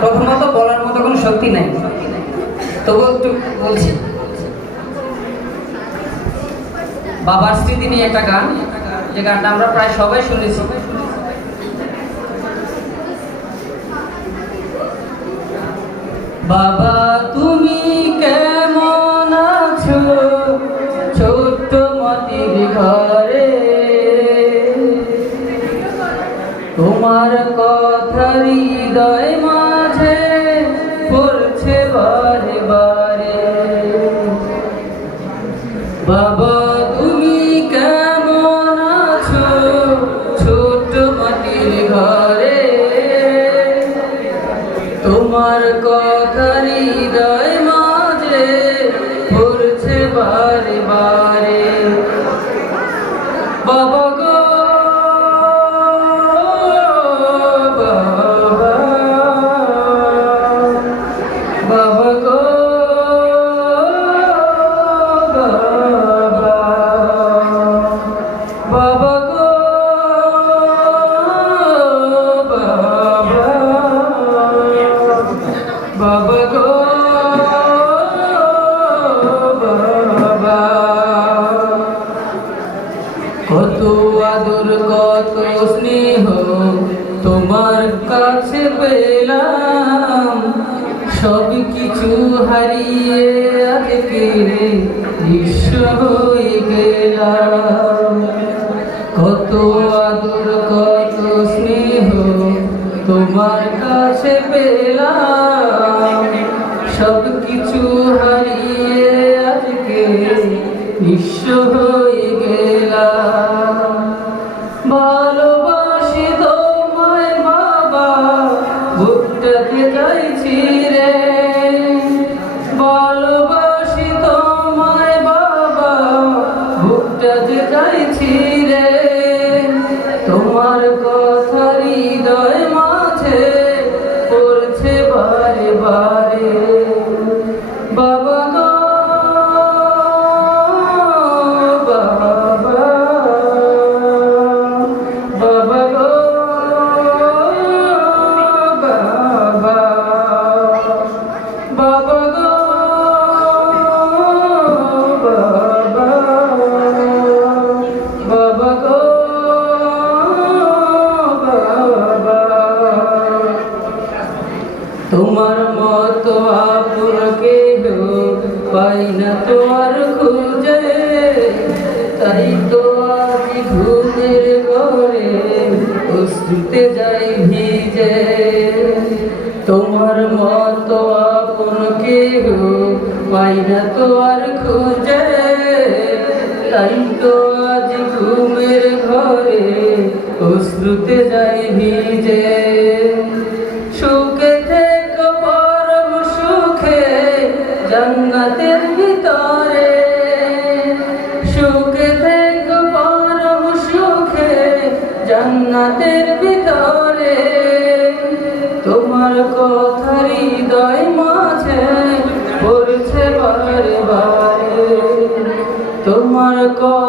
প্রথমত বলার মতো কোনো শক্তি নাই, তবু একটু বলছি। বাবার স্মৃতি নিয়ে একটা গান, যে গানটা আমরা প্রায় সবাই শুনেছি। বাবা তুমি কেমন আছো ছোট্ট মাটির ঘরে, তোমার কথা হৃদয় মাঝে পড়ছে বারে বারে। বাবা তুমি কেমন আছো ছোট্ট মাটির ঘরে, তোমার কথা হৃদয় মাঝে পড়ছে বারে বারে। বাবা গো বাবা গো বাবা গো বাবা গো বাবা। কত আদর কত স্নেহ তোমার কাছে পেলাম, সব কিছু হারিয়ে আজকে নিঃস্ব হয়ে গেলাম। কত আদর কত স্নেহ তোমার কাছে পেলাম, সব কিছু হারিয়ে আজকে নিঃস্ব হয়ে গেলাম। ভালোবাসি তোমায় বাবা বুকটাকে চাইছি রে, ভালোবাসি তোমায় বাবা বুকটাকে চাইছি রে। তোমার কথা হৃদয় মাঝে পড়ছে বারে বারে। বাবা গো বাবা বাবা গো বাবা বাবা গো বাবা বাবা গো বাবা। তোমার মতো আপন কেহ পাই না তোমার খুঁজে, তাই তো আজ ঘুমের ঘরে অশ্রুতে যাই ভিজে। তোমার মতো আপন কেহ পাই না তোমার খুঁজে, তাই তো আজ ঘুমের ঘরে অশ্রুতে যাই ভিজে। সুখে থেকে পরম সুখে জান্নাতের ভিতরে, সুখে থেকে পরম সুখে জান্নাতের ভিতরে। তোমার কথা হৃদয় মাঝে পড়ছে বারে বারে, তোমার কথা